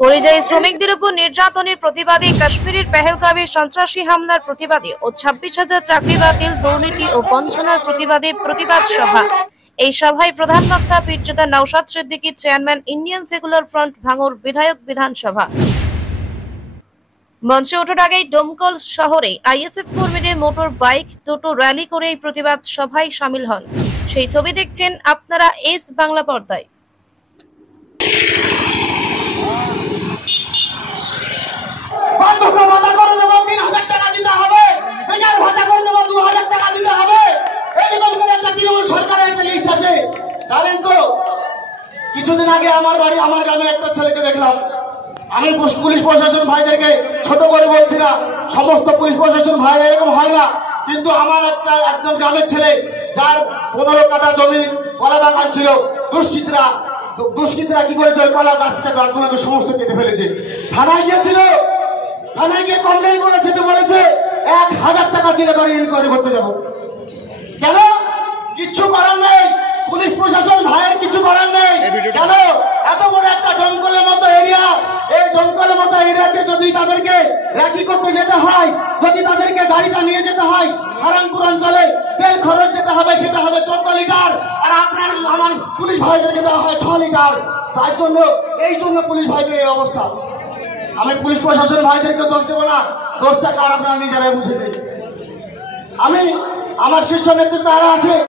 পরিযায়ী শ্রমিকদের উপর নির্যাতনের প্রতিবাদে কাশ্মীরের পেহেলগামে সন্ত্রাসী হামলার প্রতিবাদে ও 26,000 চাকরি বাতিল, দুর্নীতি ও বঞ্চনার প্রতিবাদে প্রতিবাদ সভা। এই সভায় প্রধান বক্তা Pirzada Naushad Siddiqui, chairman Indian secular front ভাঙড় বিধায়ক বিধানসভা। মঞ্চে ওঠার আগেই ডোমকল শহরে আইএসএফ কর্মীদের মোটর বাইক টোটো র্যালি করে এই প্রতিবাদ সভায় শামিল হন। সেই ছবি দেখছেন আপনারা এস বাংলা পর্দায়। কিছুদিন আগে আমার গ্রামে একটা ছেলেকে দেখলাম। আমি পুলিশ প্রশাসন ভাইদেরকে ছোট করে বলছি না, সমস্ত পুলিশ প্রশাসন ভাইরা এরকম হয় না, কিন্তু আমার একজন গ্রামের ছেলে যার 15 কাঠা জমি কলা বাগান ছিল, দুষ্কৃতীরা কি করেছে, ওই কলা গাছগুলোকে সমস্ত কেটে ফেলেছে। থানায় গিয়েছিল, থানায় গিয়ে কমপ্লেন করেছে, তো বলেছে 1000 টাকা দিলে পরে ইনকোয়ারি করতে যাবো। কেন? কিচ্ছু করার নেই, পুলিশ প্রশাসন ভাইয়ের কিছু করার নেই। কেন? এত বড় একটা ডোমকলের মতো এরিয়া, এই ডোমকলের মতো এরিয়াতে যদি তাদেরকে র্যাকি করতে যেতে হয়, যদি তাদেরকে গাড়িটা নিয়ে যেতে হয়, হারানপুর অঞ্চলে তেল খরচ যেটা হবে সেটা হবে 14 লিটার, আর আপনার আমার পুলিশ ভাইদেরকে দেওয়া হয় 6 লিটার। তার জন্য এই জন্য পুলিশ ভাইদের এই অবস্থা। আমি পুলিশ প্রশাসন ভাইদেরকে দোষ দেবো না, দোষটা কার আপনারা নিজেরাই বুঝে নেই। আমি আমার শীর্ষ নেতৃত্ব আরো আছে।